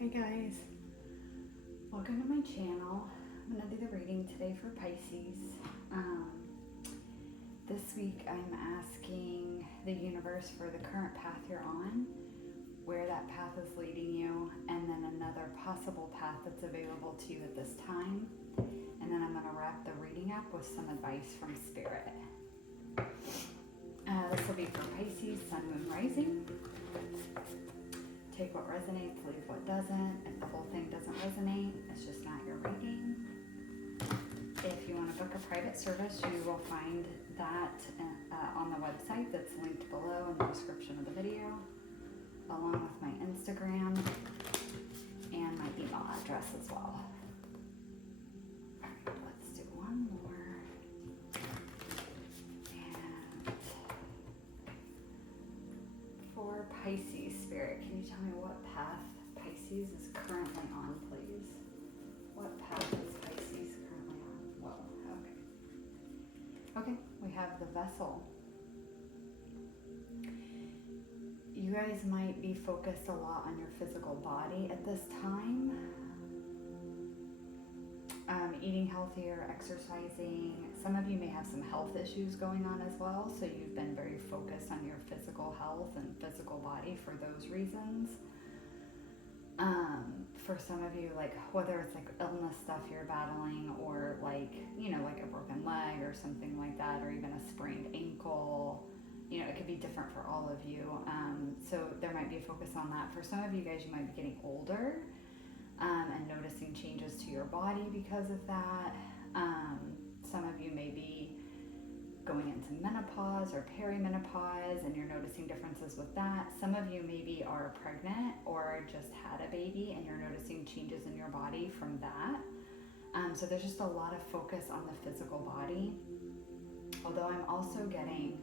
Hi guys, welcome to my channel. I'm going to do the reading today for Pisces. This week I'm asking the universe for the current path you're on, where that path is leading you, and then another possible path that's available to you at this time. And then I'm going to wrap the reading up with some advice from Spirit. This will be for Pisces, Sun, Moon, Rising. Take what resonates, leave what doesn't. If the whole thing doesn't resonate, it's just not your reading. If you want to book a private service, you will find that on the website that's linked below in the description of the video, along with my Instagram and my email address as well. Alright, let's do one more. And for Pisces, Spirit, can you tell me what path Pisces is currently on, please? What path is Pisces currently on? Whoa, okay. Okay, we have the Vessel. You guys might be focused a lot on your physical body at this time. Eating healthier, exercising. Some of you may have some health issues going on as well, so you've been very focused on your physical health and physical body for those reasons. For some of you, like whether it's like illness stuff you're battling, or like, you know, like a broken leg or something like that, or even a sprained ankle, you know, it could be different for all of you. So there might be a focus on that. For some of you guys, you might be getting older and noticing changes to your body because of that. Some of you may be going into menopause or perimenopause and you're noticing differences with that. Some of you maybe are pregnant or just had a baby and you're noticing changes in your body from that. So there's just a lot of focus on the physical body. Although I'm also getting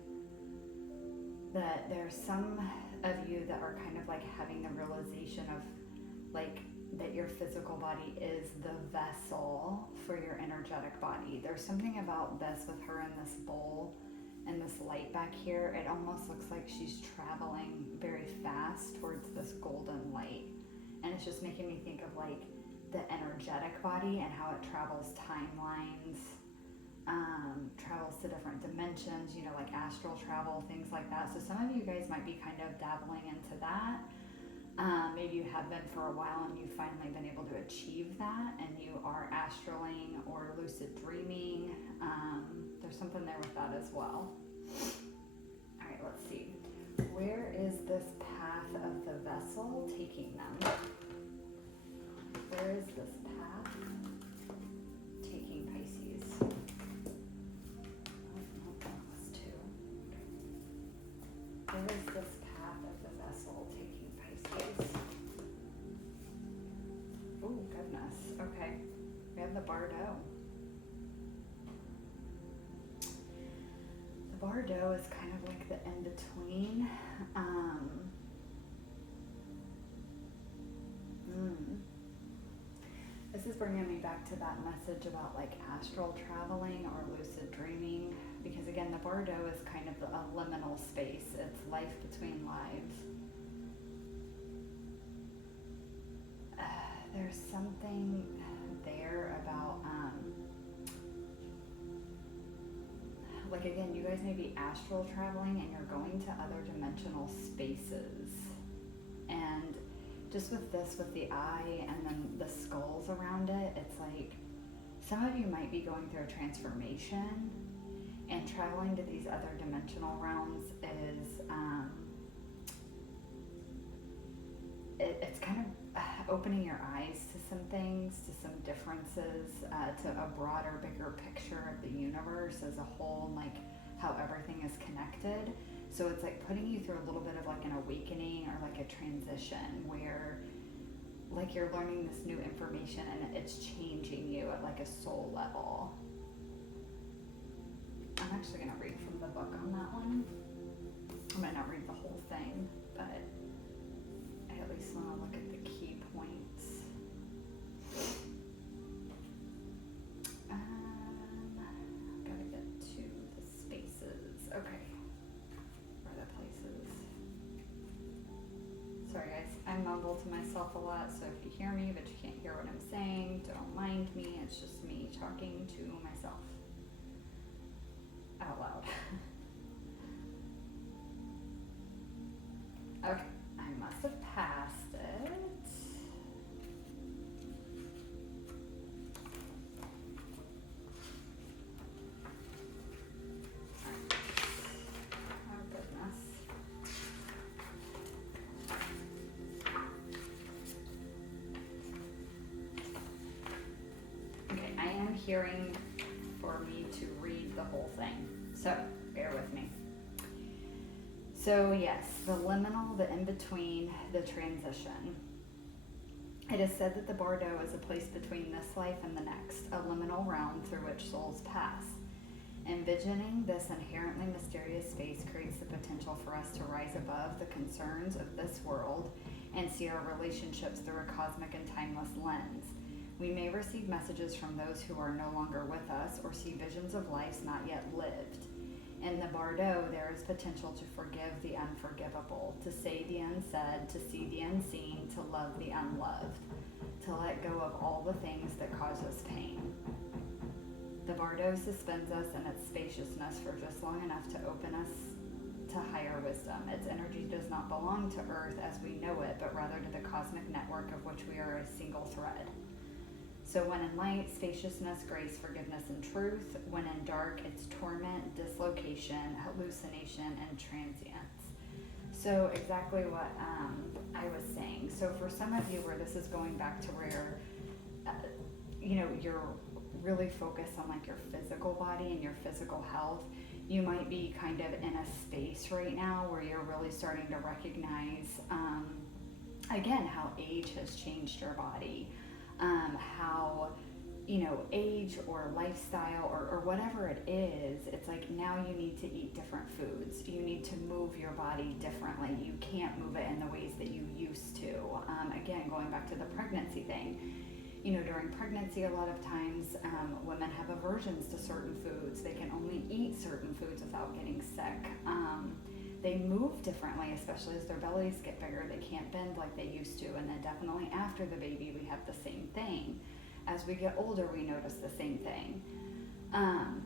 that there's some of you that are kind of like having the realization of like that your physical body is the vessel for your energetic body. There's something about this with her in this bowl and this light back here. It almost looks like she's traveling very fast towards this golden light. And it's just making me think of like the energetic body and how it travels timelines, travels to different dimensions, you know, like astral travel, things like that. So some of you guys might be kind of dabbling into that. Maybe you have been for a while and you've finally been able to achieve that and you are astraling or lucid dreaming. There's something there with that as well. All right, let's see. Where is this path of the vessel taking them? Where is this path taking Pisces? Oh, that was two. Where is this path of the vessel taking Pisces? Oh, goodness. Okay. We have the Bardo. The Bardo is kind of like the in-between. This is bringing me back to that message about like astral traveling or lucid dreaming, because again, the Bardo is kind of a liminal space. It's life between lives. There's something there about, like again, you guys may be astral traveling and you're going to other dimensional spaces. And just with this, with the eye and then the skulls around it, it's like some of you might be going through a transformation, and traveling to these other dimensional realms is, it's kind of opening your eyes to some things, to some differences, to a broader, bigger picture of the universe as a whole, and like how everything is connected. So it's like putting you through a little bit of like an awakening or like a transition where like you're learning this new information and it's changing you at like a soul level. I'm actually going to read from the book on that one. I might not read the whole thing, but I at least want to look at the key points. Gotta get to the spaces. Okay. Sorry guys, I'm mumble to myself a lot, so if you hear me but you can't hear what I'm saying, don't mind me. It's just me talking to myself out loud. Okay, I must have passed it. Oh goodness. Okay, I am hearing for me to read the whole thing, so bear with me. So yes, the liminal, the in-between, the transition. It is said that the Bardo is a place between this life and the next, a liminal realm through which souls pass. Envisioning this inherently mysterious space creates the potential for us to rise above the concerns of this world and see our relationships through a cosmic and timeless lens. We may receive messages from those who are no longer with us or see visions of lives not yet lived. In the Bardo, there is potential to forgive the unforgivable, to say the unsaid, to see the unseen, to love the unloved, to let go of all the things that cause us pain. The Bardo suspends us in its spaciousness for just long enough to open us to higher wisdom. Its energy does not belong to Earth as we know it, but rather to the cosmic network of which we are a single thread. So when in light, spaciousness, grace, forgiveness, and truth. When in dark, it's torment, dislocation, hallucination, and transience. So exactly what I was saying. So for some of you where this is going back to where, you're really focused on like your physical body and your physical health, you might be kind of in a space right now where you're really starting to recognize, again, how age has changed your body. How, age or lifestyle or whatever it is, it's like now you need to eat different foods. You need to move your body differently. You can't move it in the ways that you used to. Again, going back to the pregnancy thing, during pregnancy, a lot of times women have aversions to certain foods. They can only eat certain foods without getting sick. They move differently, especially as their bellies get bigger. They can't bend like they used to. And then definitely after the baby, we have the same thing. As we get older, we notice the same thing.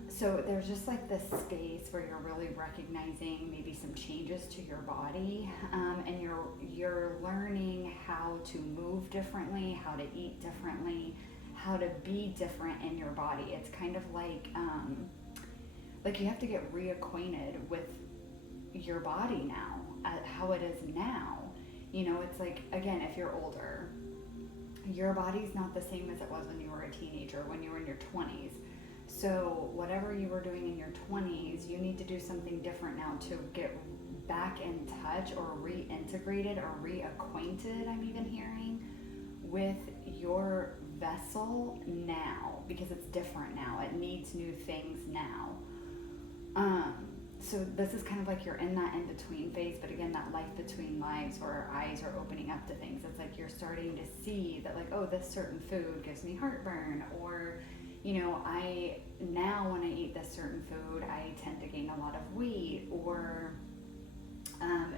So there's just like this space where you're really recognizing maybe some changes to your body, and you're learning how to move differently, how to eat differently, how to be different in your body. It's kind of like you have to get reacquainted with your body now, how it is now. It's like, again, if you're older, your body's not the same as it was when you were a teenager, when you were in your 20s. So whatever you were doing in your 20s, you need to do something different now to get back in touch or reintegrated or reacquainted, I'm even hearing, with your vessel now, because it's different now. It needs new things now. So this is kind of like you're in that in-between phase, but again, that life between lives where our eyes are opening up to things. It's like you're starting to see that, like, oh, this certain food gives me heartburn, or, I now when I eat this certain food, I tend to gain a lot of weight, or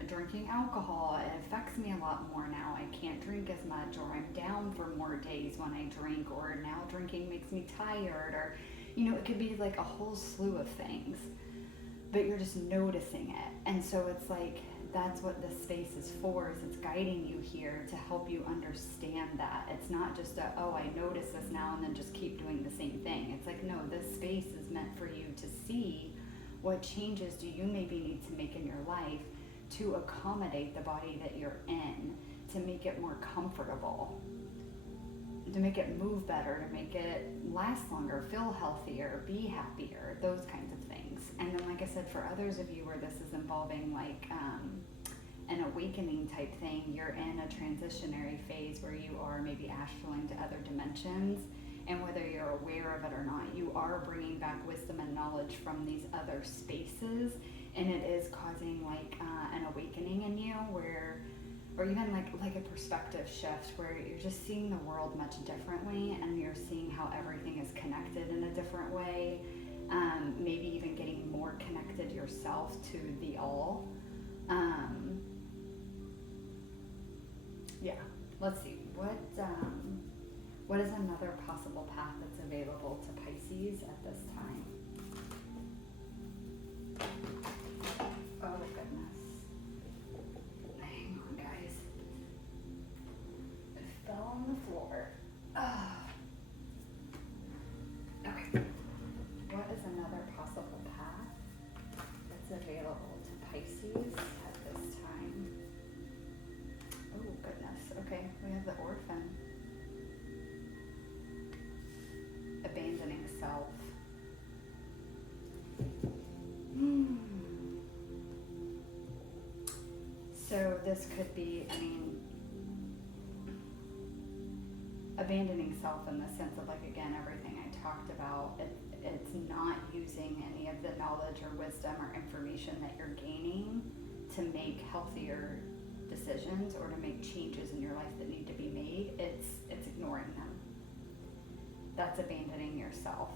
drinking alcohol, it affects me a lot more now. I can't drink as much, or I'm down for more days when I drink, or now drinking makes me tired, or, it could be like a whole slew of things. But you're just noticing it. And so it's like, that's what this space is for, is it's guiding you here to help you understand that. It's not just I notice this now and then just keep doing the same thing. It's like, no, this space is meant for you to see what changes do you maybe need to make in your life to accommodate the body that you're in, to make it more comfortable, to make it move better, to make it last longer, feel healthier, be happier, those kinds of things. And then, like I said, for others of you where this is involving like an awakening type thing, you're in a transitionary phase where you are maybe astraling to other dimensions, and whether you're aware of it or not, you are bringing back wisdom and knowledge from these other spaces, and it is causing like an awakening in you, where, or even like a perspective shift where you're just seeing the world much differently, and you're seeing how everything is connected in a different way. Maybe even getting more connected yourself to the all. Yeah. Let's see. What is another possible path that's available to Pisces at this time? Oh goodness. Hang on, guys. It fell on the floor. Okay. What is another possible path that's available to Pisces at this time? Oh goodness. Okay, we have the orphan. Abandoning self. So this could be, abandoning self in the sense of, like, again, everything I talked about, it's not using any of the knowledge or wisdom or information that you're gaining to make healthier decisions or to make changes in your life that need to be made. It's ignoring them. That's abandoning yourself.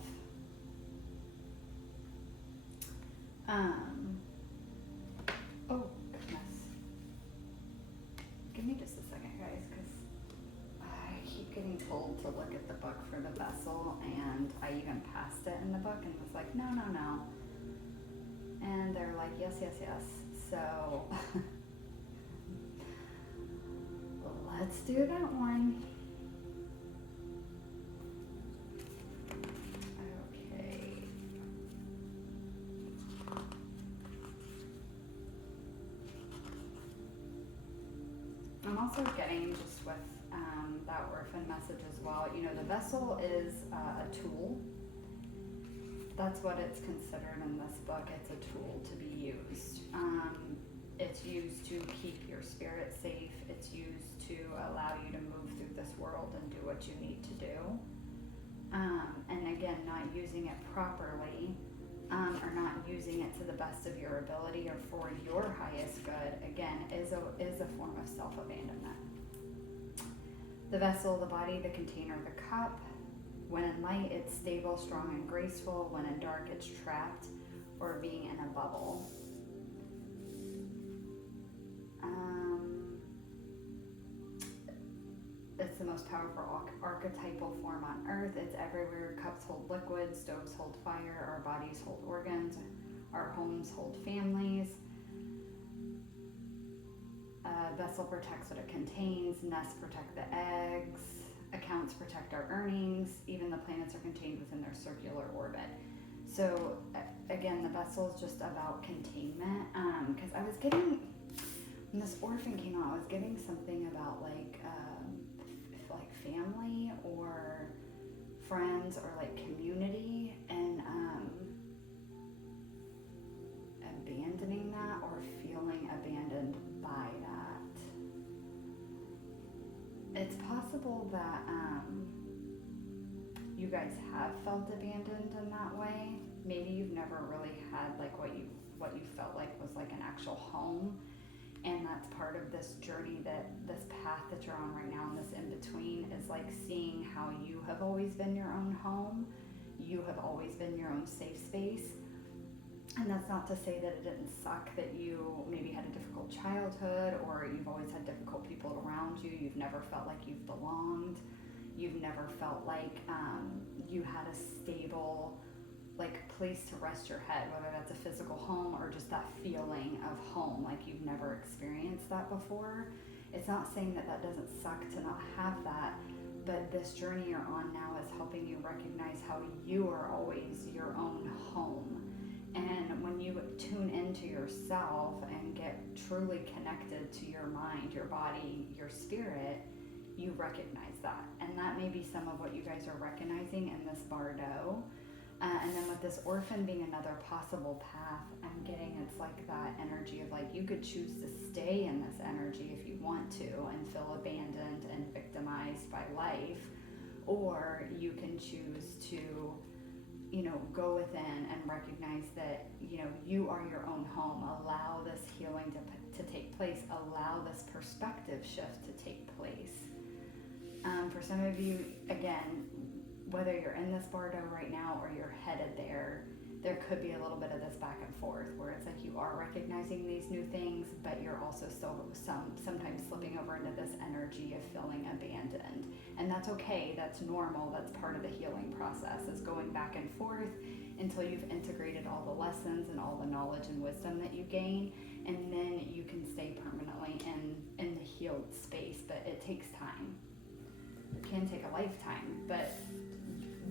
Oh goodness. Give me just a second, guys, because I keep getting told to look at the book for the vessel, and I even passed it in the book and was like, no. And they're like, yes. So let's do that one. Okay. I'm also getting, just with that orphan message as well, the vessel is a tool. That's what it's considered in this book. It's a tool to be used. It's used to keep your spirit safe. It's used to allow you to move through this world and do what you need to do. And again, not using it properly, or not using it to the best of your ability or for your highest good, again, is a form of self-abandonment. The vessel, the body, the container, the cup. When in light, it's stable, strong, and graceful. When in dark, it's trapped or being in a bubble. It's the most powerful archetypal form on earth. It's everywhere. Cups hold liquid, stoves hold fire, our bodies hold organs, our homes hold families. Vessel protects what it contains, nests protect the eggs, accounts protect our earnings, even the planets are contained within their circular orbit. So again, the vessel is just about containment, because I was getting, when this orphan came out, I was getting something about like family or friends or like community, and abandoning that or feeling abandoned by that. It's possible that you guys have felt abandoned in that way. Maybe you've never really had like what you felt like was like an actual home. And that's part of this journey, that this path that you're on right now, and this in between, is like seeing how you have always been your own home. You have always been your own safe space. And that's not to say that it didn't suck, that you maybe had a difficult childhood, or you've always had difficult people around you. You've never felt like you've belonged. You've never felt like you had a stable place to rest your head, whether that's a physical home or just that feeling of home, like you've never experienced that before. It's not saying that doesn't suck to not have that, but this journey you're on now is helping you recognize how you are always your own home. And when you tune into yourself and get truly connected to your mind, your body, your spirit, you recognize that. And that may be some of what you guys are recognizing in this bardo. And then with this orphan being another possible path, I'm getting it's like that energy of like you could choose to stay in this energy if you want to and feel abandoned and victimized by life, or you can choose to, go within and recognize that, you are your own home. Allow this healing to take place. Allow this perspective shift to take place. For some of you, again, whether you're in this bardo right now or you're headed there, there could be a little bit of this back and forth where it's like you are recognizing these new things, but you're also still sometimes slipping over into this energy of feeling abandoned. And that's okay, that's normal, that's part of the healing process, is going back and forth until you've integrated all the lessons and all the knowledge and wisdom that you gain, and then you can stay permanently in the healed space. But it takes time. It can take a lifetime, but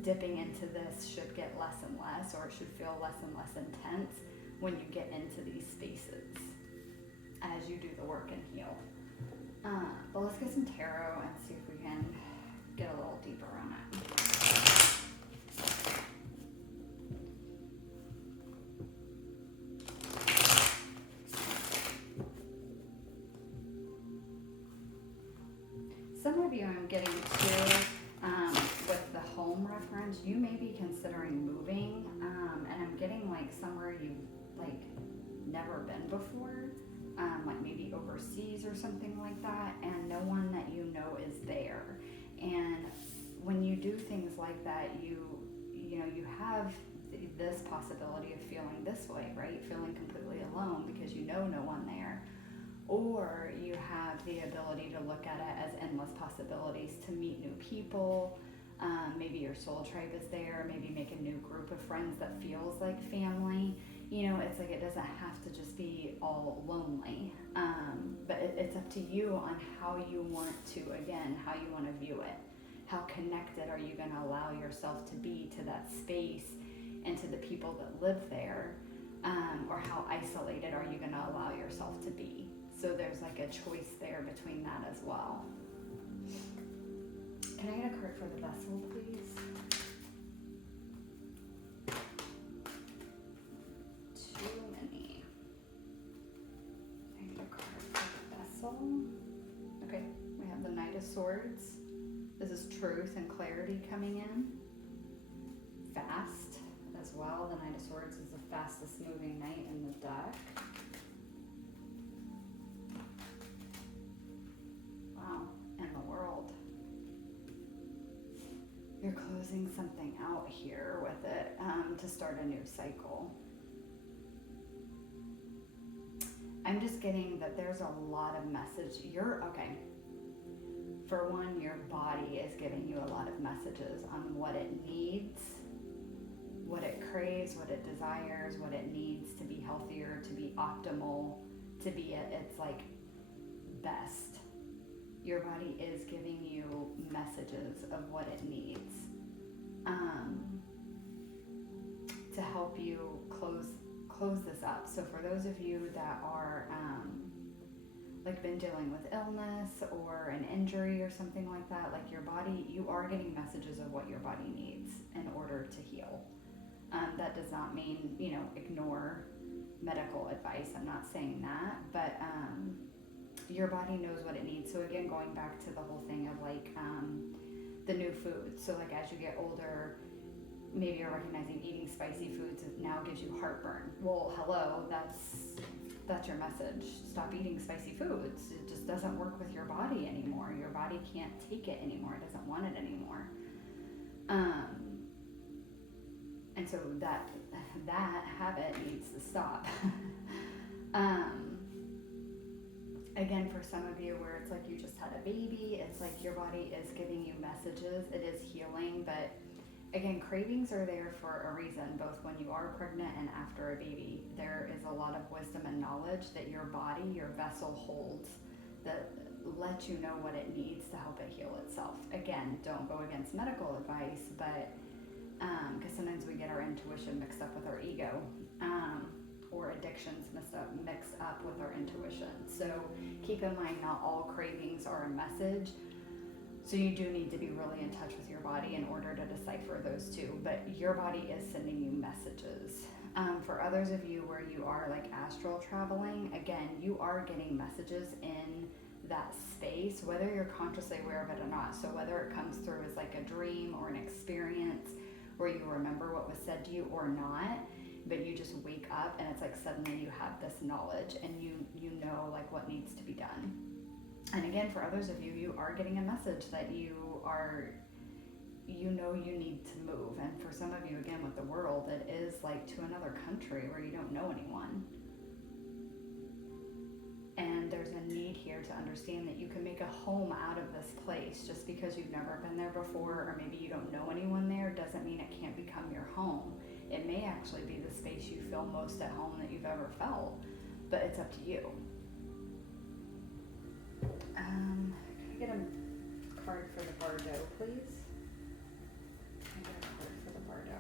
dipping into this should get less and less, or it should feel less and less intense when you get into these spaces as you do the work and heal. But let's get some tarot and see if we can get a little deeper on it. Some of you I'm getting to, with the home reference, you may be considering moving, and I'm getting like somewhere you've like never been before, like maybe overseas or something like that, and no one that you know is there. And when you do things like that, you know, you have this possibility of feeling this way, right? Feeling completely alone because you know no one there. Or you have the ability to look at it as endless possibilities to meet new people. Maybe your soul tribe is there. Maybe make a new group of friends that feels like family. You know, it's like it doesn't have to just be all lonely. But it's up to you on how you want to, again, how you want to view it. How connected are you going to allow yourself to be to that space and to the people that live there? Or how isolated are you going to allow yourself to be? So there's like a choice there between that as well. Can I get a card for the vessel, please? Too many. Can I get a card for the vessel? Okay, we have the Knight of Swords. This is truth and clarity coming in. Fast as well. The Knight of Swords is the fastest moving knight in the deck. In the world. You're closing something out here with it, to start a new cycle. I'm just getting that there's a lot of message. Okay. For one, your body is giving you a lot of messages on what it needs, what it craves, what it desires, what it needs to be healthier, to be optimal, to be at its like best. Your body is giving you messages of what it needs, to help you close this up. So for those of you that are like been dealing with illness or an injury or something like that, like your body, you are getting messages of what your body needs in order to heal. That does not mean, you know, ignore medical advice. I'm not saying that, but your body knows what it needs. So again, going back to the whole thing of like the new foods. So like as you get older, maybe you're recognizing eating spicy foods now gives you heartburn. Well, hello, that's your message. Stop eating spicy foods. It just doesn't work with your body anymore. Your body can't take it anymore. It doesn't want it anymore. And so that habit needs to stop. Again, for some of you where it's like you just had a baby, it's like your body is giving you messages. It is healing, but again, cravings are there for a reason, both when you are pregnant and after a baby. There is a lot of wisdom and knowledge that your body, your vessel holds that let you know what it needs to help it heal itself. Again, don't go against medical advice, but because sometimes we get our intuition mixed up with our ego. Or addictions mixed up with our intuition. So keep in mind, not all cravings are a message. So you do need to be really in touch with your body in order to decipher those two. But your body is sending you messages. For others of you where you are like astral traveling, again, you are getting messages in that space, whether you're consciously aware of it or not. So whether it comes through as like a dream or an experience where you remember what was said to you or not, but you just wake up and it's like suddenly you have this knowledge and you know like what needs to be done. And again, for others of you, you are getting a message that you are you know you need to move. And for some of you, again, with the world, it is like to another country where you don't know anyone. And there's a need here to understand that you can make a home out of this place. Just because you've never been there before, or maybe you don't know anyone there, doesn't mean it can't become your home. It may actually be the space you feel most at home that you've ever felt, but it's up to you. Can I get a card for the Bardo, please? Can I get a card for the Bardo?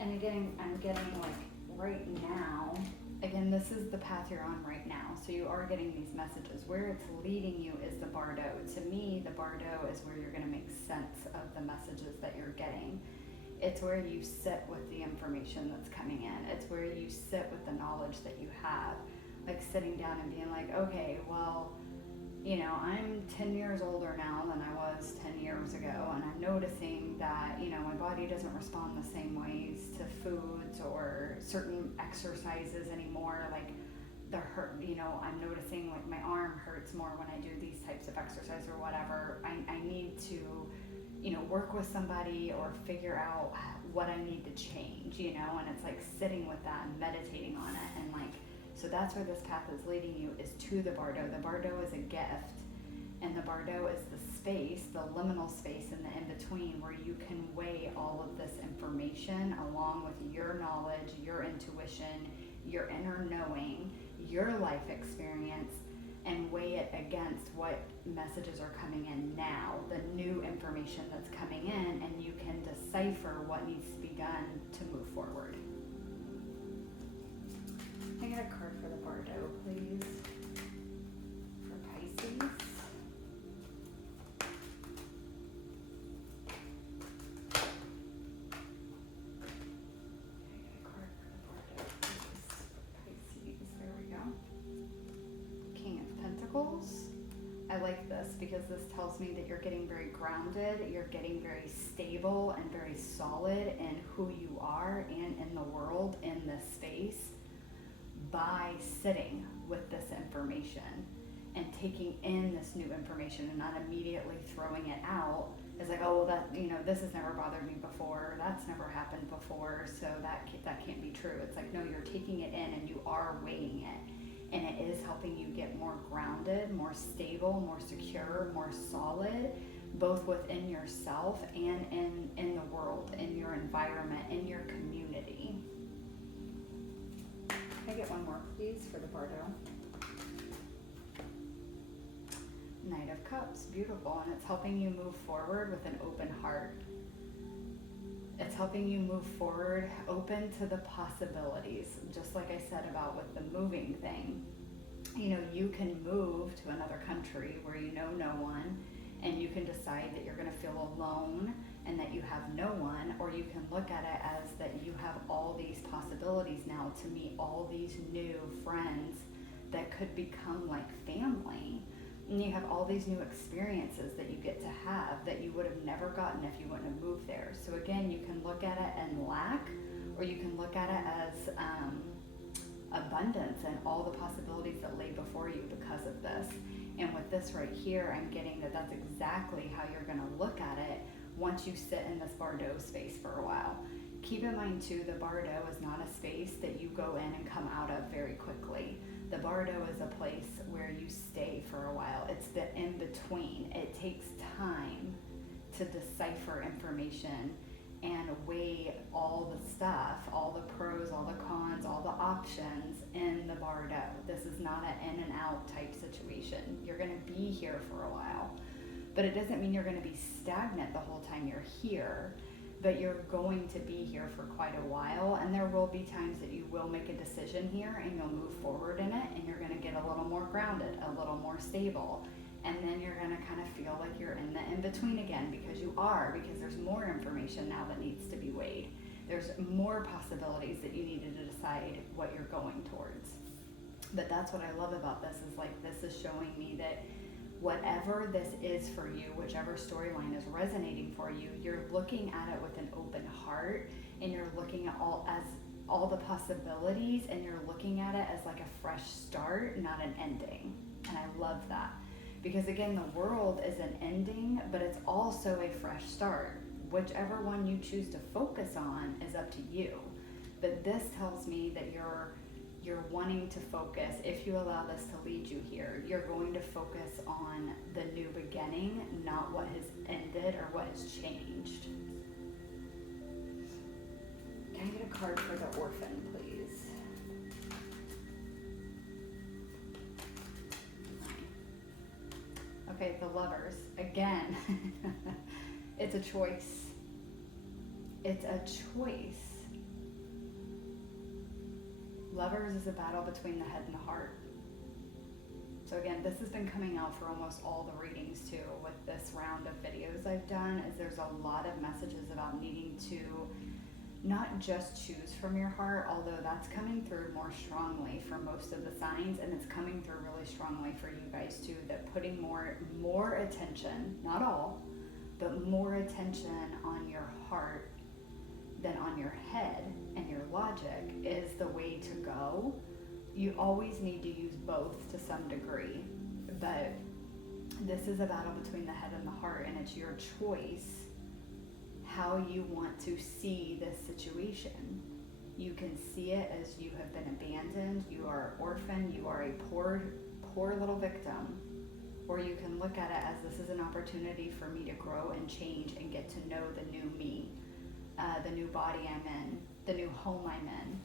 And again, I'm getting like right now, again, this is the path you're on right now. So you are getting these messages. Where it's leading you is the Bardo. To me, the Bardo is where you're going to make sense of the messages that you're getting. It's where you sit with the information that's coming in. It's where you sit with the knowledge that you have. Like sitting down and being like, okay, well, you know, I'm 10 years older now than I was 10 years ago, and I'm noticing that, you know, my body doesn't respond the same ways to foods or certain exercises anymore. Like the hurt, you know, I'm noticing like my arm hurts more when I do these types of exercise or whatever. I need to, you know, work with somebody or figure out what I need to change, you know, and it's like sitting with that and meditating on it. And like, so that's where this path is leading you, is to the Bardo. The Bardo is a gift, and the Bardo is the space, the liminal space in the in-between, where you can weigh all of this information along with your knowledge, your intuition, your inner knowing, your life experience, and weigh it against what messages are coming in now, the new information that's coming in, and you can decipher what needs to be done to move forward. Can I get a card for the Bardo, please? For Pisces. Can I get a card for the Bardo, please? Pisces, there we go. King of Pentacles. I like this because this tells me that you're getting very grounded, you're getting very stable and very solid in who you are and in the world, in this space, by sitting with this information and taking in this new information and not immediately throwing it out as like, oh, well, that, you know, this has never bothered me before, that's never happened before, so that can't be true. It's like, no, you're taking it in and you are weighing it, and it is helping you get more grounded, more stable, more secure, more solid, both within yourself and in the world, in your environment, in your community. Can I get one more, please, for the Bardo? Knight of Cups, beautiful, and it's helping you move forward with an open heart. It's helping you move forward, open to the possibilities, just like I said about with the moving thing. You know, you can move to another country where you know no one, and you can decide that you're going to feel alone and that you have no one, or you can look at it as that you have all these possibilities now to meet all these new friends that could become like family. And you have all these new experiences that you get to have that you would have never gotten if you wouldn't have moved there. So again, you can look at it in lack, or you can look at it as abundance and all the possibilities that lay before you because of this. And with this right here, I'm getting that that's exactly how you're going to look at it once you sit in this Bardo space for a while. Keep in mind too, the Bardo is not a space that you go in and come out of very quickly. The Bardo is a place where you stay for a while. It's the in-between. It takes time to decipher information and weigh all the stuff, all the pros, all the cons, all the options in the Bardo. This is not an in and out type situation. You're going to be here for a while, but it doesn't mean you're going to be stagnant the whole time you're here, but you're going to be here for quite a while, and there will be times that you will make a decision here and you'll move forward in it, and you're going to get a little more grounded, a little more stable. And then you're going to kind of feel like you're in the in-between again, because there's more information now that needs to be weighed. There's more possibilities that you needed to decide what you're going towards. But that's what I love about this, is like this is showing me that whatever this is for you, whichever storyline is resonating for you, you're looking at it with an open heart, and you're looking at all as all the possibilities, and you're looking at it as like a fresh start, not an ending. And I love that. Because again, the world is an ending, but it's also a fresh start. Whichever one you choose to focus on is up to you. But this tells me that you're wanting to focus, if you allow this to lead you here, you're going to focus on the new beginning, not what has ended or what has changed. Can I get a card for the orphan, please? Okay, the lovers. Again, it's a choice. It's a choice. Lovers is a battle between the head and the heart. So again, this has been coming out for almost all the readings too with this round of videos I've done, is there's a lot of messages about needing to not just choose from your heart, although that's coming through more strongly for most of the signs, and it's coming through really strongly for you guys too, that putting more attention, not all, but more attention on your heart than on your head and your logic is the way to go. You always need to use both to some degree, but this is a battle between the head and the heart, and it's your choice how you want to see this situation. You can see it as you have been abandoned, you are an orphan, you are a poor little victim, or you can look at it as this is an opportunity for me to grow and change and get to know the new me, the new body I'm in, the new home I'm in,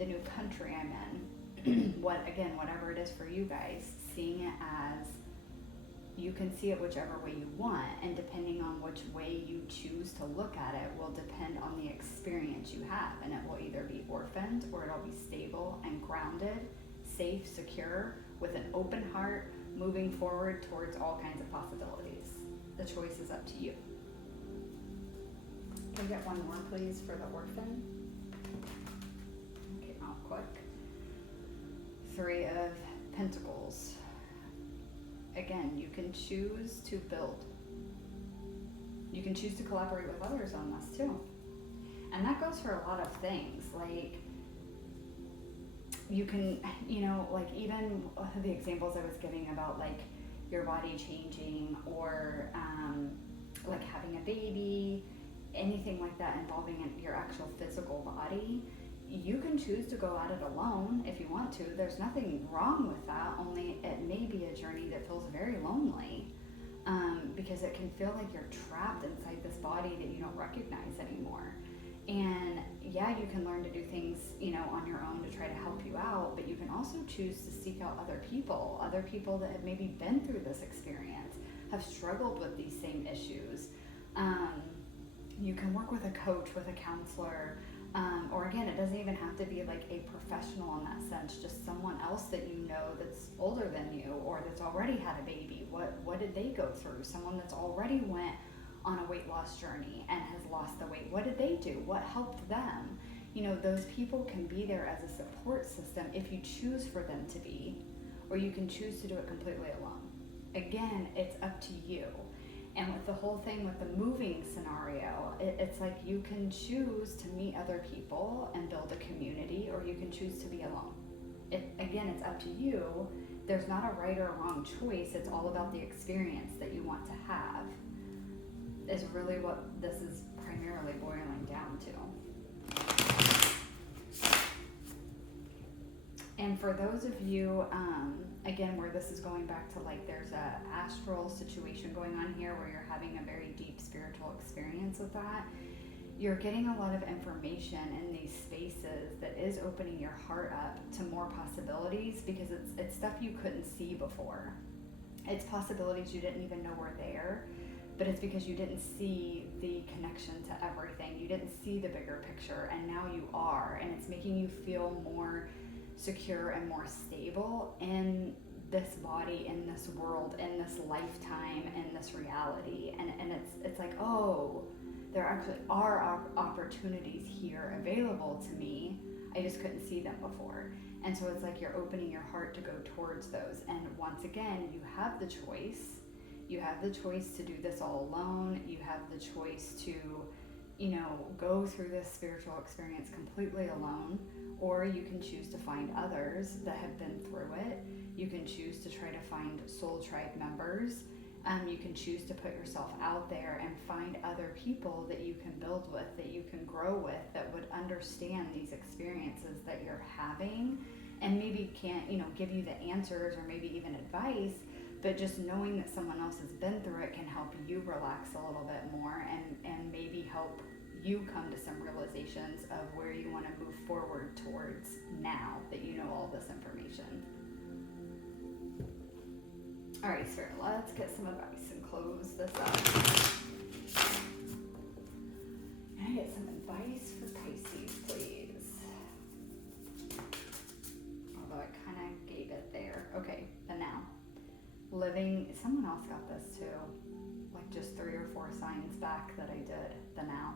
the new country I'm in. Whatever it is for you guys, seeing it as, you can see it whichever way you want, and depending on which way you choose to look at it will depend on the experience you have, and it will either be orphaned or it'll be stable and grounded, safe, secure, with an open heart, moving forward towards all kinds of possibilities. The choice is up to you. Can I get one more, please, for the orphan? Okay, off quick. 3 of Pentacles. Again, you can choose to build. You can choose to collaborate with others on this too. And that goes for a lot of things. Like, you can, like even the examples I was giving about like your body changing, or like having a baby, anything like that involving your actual physical body. You can choose to go at it alone if you want to. There's nothing wrong with that, only it may be a journey that feels very lonely, because it can feel like you're trapped inside this body that you don't recognize anymore. And yeah, you can learn to do things, on your own to try to help you out, but you can also choose to seek out other people that have maybe been through this experience, have struggled with these same issues. You can work with a coach, with a counselor, or again, it doesn't even have to be like a professional in that sense, just someone else that you know that's older than you, or that's already had a baby. What did they go through? Someone that's already went on a weight loss journey and has lost the weight. What did they do? What helped them? Those people can be there as a support system if you choose for them to be, or you can choose to do it completely alone. Again, it's up to you. And with the whole thing with the moving scenario, it's like you can choose to meet other people and build a community, or you can choose to be alone. Again, it's up to you. There's not a right or a wrong choice. It's all about the experience that you want to have, is really what this is primarily boiling down to. And for those of you, again, where this is going back to like there's a astral situation going on here where you're having a very deep spiritual experience with that, you're getting a lot of information in these spaces that is opening your heart up to more possibilities, because it's stuff you couldn't see before. It's possibilities you didn't even know were there, but it's because you didn't see the connection to everything. You didn't see the bigger picture, and now you are, and it's making you feel more secure and more stable in this body, in this world, in this lifetime, in this reality. And it's like, oh, there actually are opportunities here available to me. I just couldn't see them before. And so it's like you're opening your heart to go towards those. And once again, you have the choice. You have the choice to do this all alone. You have the choice to, go through this spiritual experience completely alone, or you can choose to find others that have been through it. You can choose to try to find soul tribe members. You can choose to put yourself out there and find other people that you can build with, that you can grow with, that would understand these experiences that you're having, and maybe can't, give you the answers or maybe even advice, but just knowing that someone else has been through it can help you relax a little bit more, and maybe help you come to some realizations of where you want to move forward towards now that you know all this information. All right, Spirit, let's get some advice and close this up. Can I get some advice for Pisces, please? Although I kind of gave it there. Okay, the now. Living, someone else got this too, like just 3 or 4 signs back that I did, the now.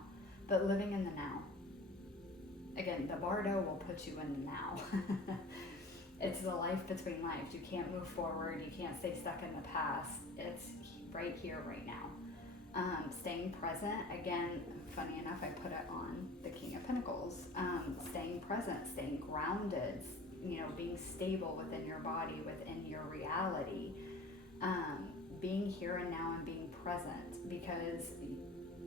But living in the now. Again, the Bardo will put you in the now. It's the life between lives. You can't move forward. You can't stay stuck in the past. It's right here, right now. Staying present. Again, funny enough, I put it on the King of Pentacles. Staying present, staying grounded, being stable within your body, within your reality. Being here and now and being present, because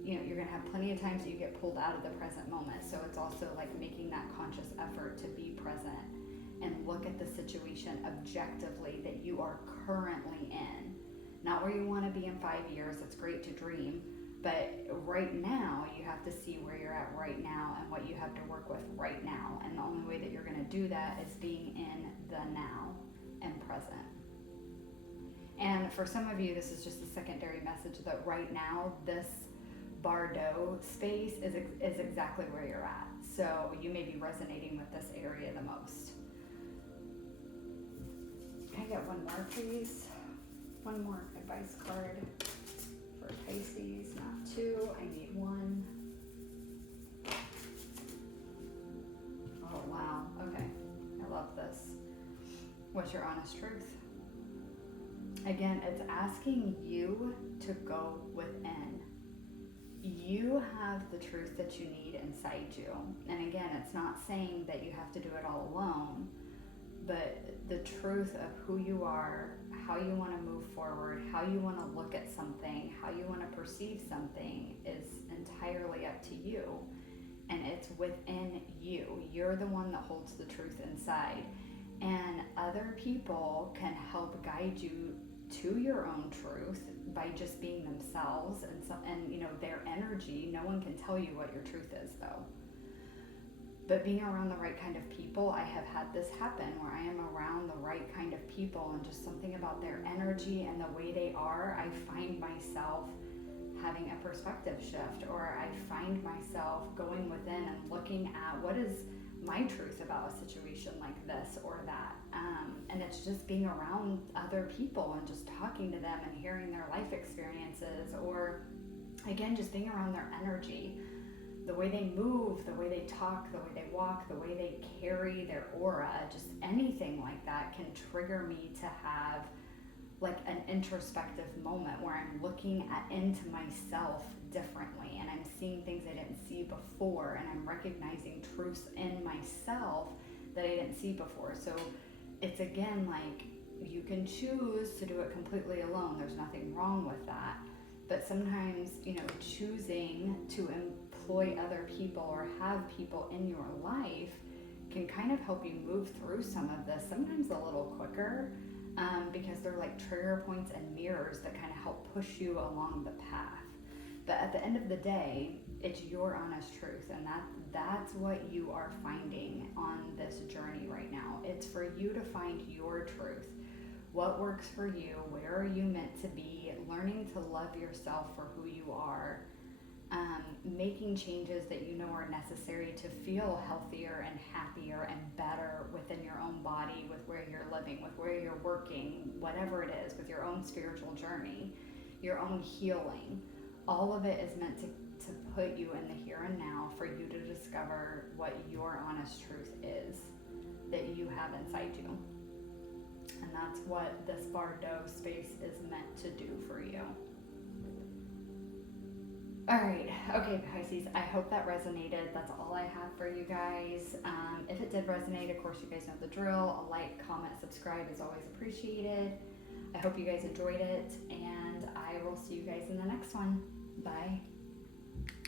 you're going to have plenty of times that you get pulled out of the present moment. So it's also like making that conscious effort to be present and look at the situation objectively that you are currently in. Not where you want to be in 5 years. It's great to dream, but right now you have to see where you're at right now and what you have to work with right now. And the only way that you're going to do that is being in the now and present. And for some of you, this is just a secondary message that right now, this Bardo space is exactly where you're at. So you may be resonating with this area the most. Can I get one more, please? One more advice card for Pisces, not 2. I need 1. Oh, wow. Okay. I love this. What's your honest truth? Again, it's asking you to go within. You have the truth that you need inside you. And again, it's not saying that you have to do it all alone, but the truth of who you are, how you want to move forward, how you want to look at something, how you want to perceive something is entirely up to you. And it's within you. You're the one that holds the truth inside. And other people can help guide you to your own truth by just being themselves and their energy. No one can tell you what your truth is, though. But being around the right kind of people, I have had this happen where I am around the right kind of people, and just something about their energy and the way they are, I find myself having a perspective shift, or I find myself going within and looking at what is my truth about a situation like this or that. And it's just being around other people and just talking to them and hearing their life experiences, or again, just being around their energy. The way they move, the way they talk, the way they walk, the way they carry their aura, just anything like that can trigger me to have like an introspective moment where I'm looking into myself differently, and I'm seeing things I didn't see before, and I'm recognizing truths in myself that I didn't see before. So it's again like you can choose to do it completely alone. There's nothing wrong with that. But sometimes, choosing to employ other people or have people in your life can kind of help you move through some of this, sometimes a little quicker, because they're like trigger points and mirrors that kind of help push you along the path. But at the end of the day, it's your honest truth, and that's what you are finding on this journey right now. It's for you to find your truth. What works for you? Where are you meant to be? Learning to love yourself for who you are. Making changes that you know are necessary to feel healthier and happier and better within your own body, with where you're living, with where you're working, whatever it is, with your own spiritual journey, your own healing. All of it is meant to put you in the here and now, for you to discover what your honest truth is that you have inside you. And that's what this Bardo space is meant to do for you. All right. Okay, Pisces. I hope that resonated. That's all I have for you guys. If it did resonate, of course, you guys know the drill. A like, comment, subscribe is always appreciated. I hope you guys enjoyed it, and I will see you guys in the next one. Bye.